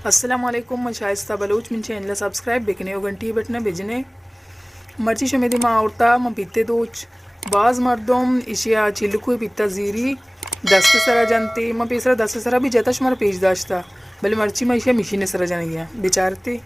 अस्सलामुअलैकुम मैं Shaista Baloch min channel subscribe bekne o घंटी बटन बेजने मर्ची शमेदी मा औरता म पित्ते दोच बाज मर्दोम इशिया चिल्लुकु पित्ता जीरी दस्त सरा जानते म पेसरा दस्त सरा भी जताश मर पेज दाश्ता भले मर्ची म इशिया मिशीने सरा जानिया बेचारते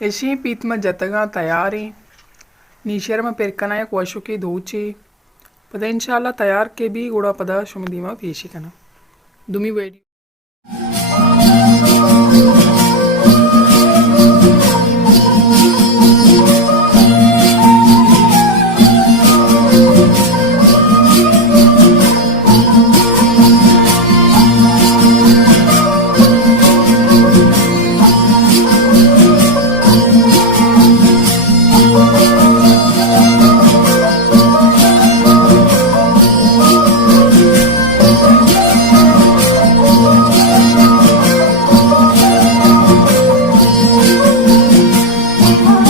ఎషి పీత్మ జతగా తయారీ నీషర్మ పెర్కనాయ కోషుకి దూచి పద ఇన్షాల్లా తయార్ के भी गुड़ा पदा शुमदीमा पेशी कना दुमी वेडी